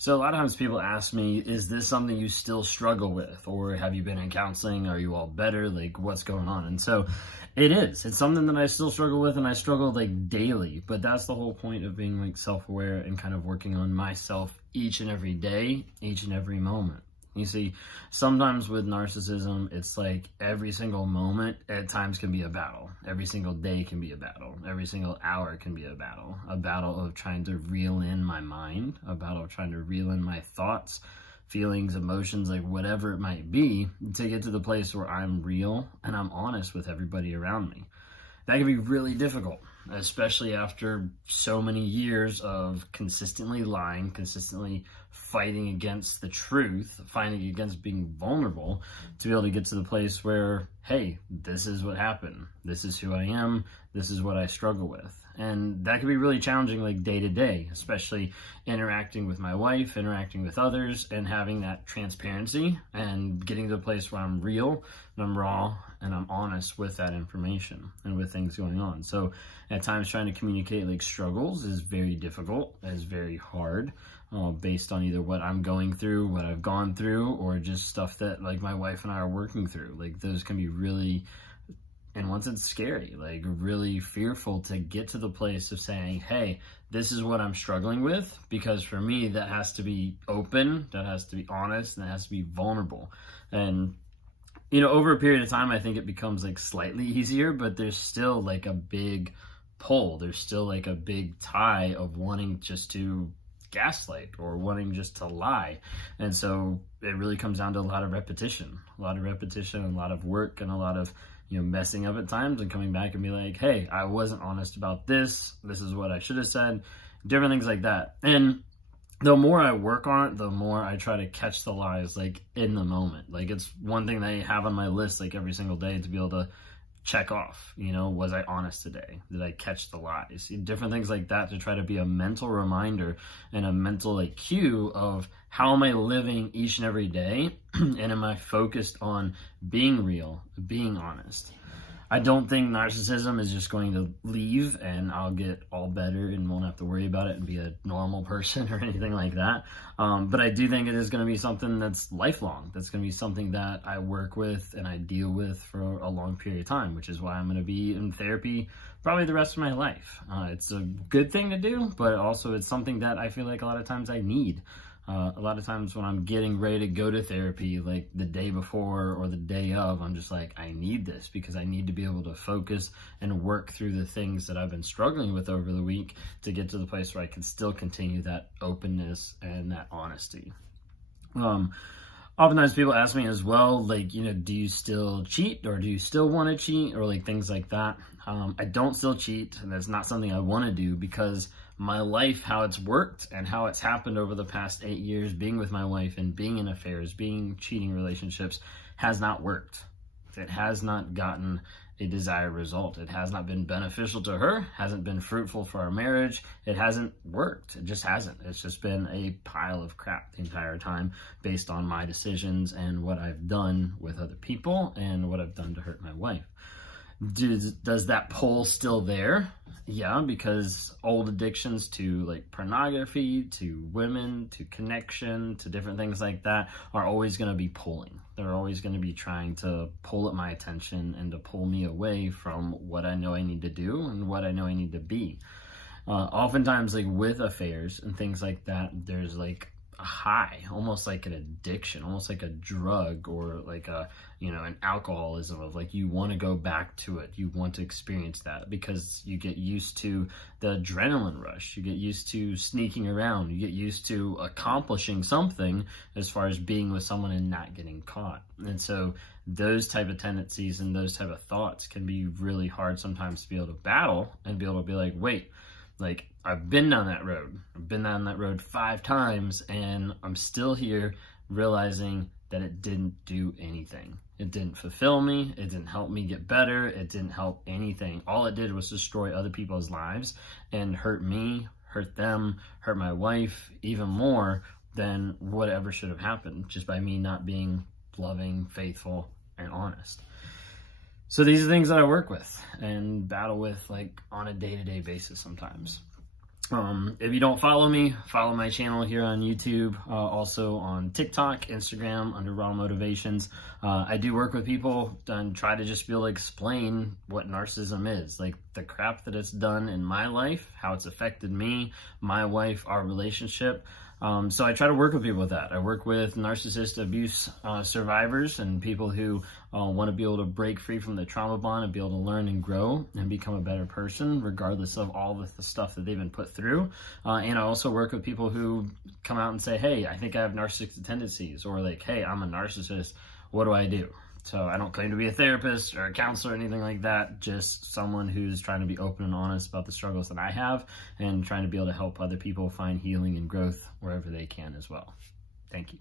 So a lot of times people ask me, is this something you still struggle with? Or have you been in counseling? Are you all better? Like, what's going on? And so it is. It's something that I still struggle with, and I struggle like daily. But that's the whole point of being like self-aware and kind of working on myself each and every day, each and every moment. You see, sometimes with narcissism, it's like every single moment at times can be a battle. Every single day can be a battle. Every single hour can be a battle. A battle of trying to reel in my mind, a battle of trying to reel in my thoughts, feelings, emotions, like whatever it might be, to get to the place where I'm real and I'm honest with everybody around me. That can be really difficult, especially after so many years of consistently lying, consistently fighting against the truth, fighting against being vulnerable, to be able to get to the place where, hey, this is what happened. This is who I am. This is what I struggle with. And that can be really challenging, like day to day, especially interacting with my wife, interacting with others, and having that transparency and getting to the place where I'm real and I'm raw and I'm honest with that information and with things going on. So at times trying to communicate like struggles is very difficult, is very hard, based on either what I'm going through, what I've gone through, or just stuff that like my wife and I are working through. Like those can be really, and once it's scary, like really fearful to get to the place of saying, hey, this is what I'm struggling with, because for me, that has to be open, that has to be honest, and that has to be vulnerable. And, you know, over a period of time, I think it becomes like slightly easier, but there's still like a big pull. There's still like a big tie of wanting just to gaslight or wanting just to lie. And so it really comes down to a lot of repetition, a lot of work, and a lot of, you know, messing up at times and coming back and be like, hey, I wasn't honest about this. This is what I should have said. Different things like that. And the more I work on it, the more I try to catch the lies like in the moment. Like it's one thing that I have on my list like every single day to be able to check off, you know, was I honest today? Did I catch the lies? Different things like that, to try to be a mental reminder and a mental like cue of how am I living each and every day, and am I focused on being real, being honest. I don't think narcissism is just going to leave and I'll get all better and won't have to worry about it and be a normal person or anything like that. But I do think it is going to be something that's lifelong. That's going to be something that I work with and I deal with for a long period of time, which is why I'm going to be in therapy probably the rest of my life. It's a good thing to do, but also it's something that I feel like a lot of times I need. A lot of times when I'm getting ready to go to therapy, like the day before or the day of, I'm just like, I need this, because I need to be able to focus and work through the things that I've been struggling with over the week to get to the place where I can still continue that openness and that honesty. Oftentimes people ask me as well, like, you know, do you still cheat, or do you still want to cheat, or like things like that. I don't still cheat, and that's not something I want to do, because my life, how it's worked and how it's happened over the past 8 years, being with my wife and being in affairs, being cheating relationships, has not worked. It has not gotten a desired result. It has not been beneficial to her, hasn't been fruitful for our marriage. It hasn't worked. It just hasn't. It's just been a pile of crap the entire time, based on my decisions and what I've done with other people and what I've done to hurt my wife. Does that pull still there? Yeah, because old addictions to like pornography, to women, to connection, to different things like that are always going to be pulling. They're always going to be trying to pull at my attention and to pull me away from what I know I need to do and what I know I need to be. Oftentimes, like with affairs and things like that, there's like a high, almost like an addiction, almost like a drug, or like a, you know, an alcoholism of like, you want to go back to it. You want to experience that because you get used to the adrenaline rush. You get used to sneaking around. You get used to accomplishing something as far as being with someone and not getting caught. And so those type of tendencies and those type of thoughts can be really hard sometimes to be able to battle and be able to be like, wait, like, I've been down that road. I've been down that road 5 times, and I'm still here realizing that it didn't do anything. It didn't fulfill me. It didn't help me get better. It didn't help anything. All it did was destroy other people's lives and hurt me, hurt them, hurt my wife even more than whatever should have happened, just by me not being loving, faithful, and honest. So these are things that I work with and battle with like on a day-to-day basis sometimes. If you don't follow me, follow my channel here on YouTube, also on TikTok, Instagram, under Raw Motivations. I do work with people and try to just be able to explain what narcissism is, like the crap that it's done in my life, how it's affected me, my wife, our relationship. So I try to work with people with that. I work with narcissist abuse survivors and people who want to be able to break free from the trauma bond and be able to learn and grow and become a better person, regardless of all the stuff that they've been put through. And I also work with people who come out and say, hey, I think I have narcissistic tendencies, or like, hey, I'm a narcissist. What do I do? So I don't claim to be a therapist or a counselor or anything like that, just someone who's trying to be open and honest about the struggles that I have and trying to be able to help other people find healing and growth wherever they can as well. Thank you.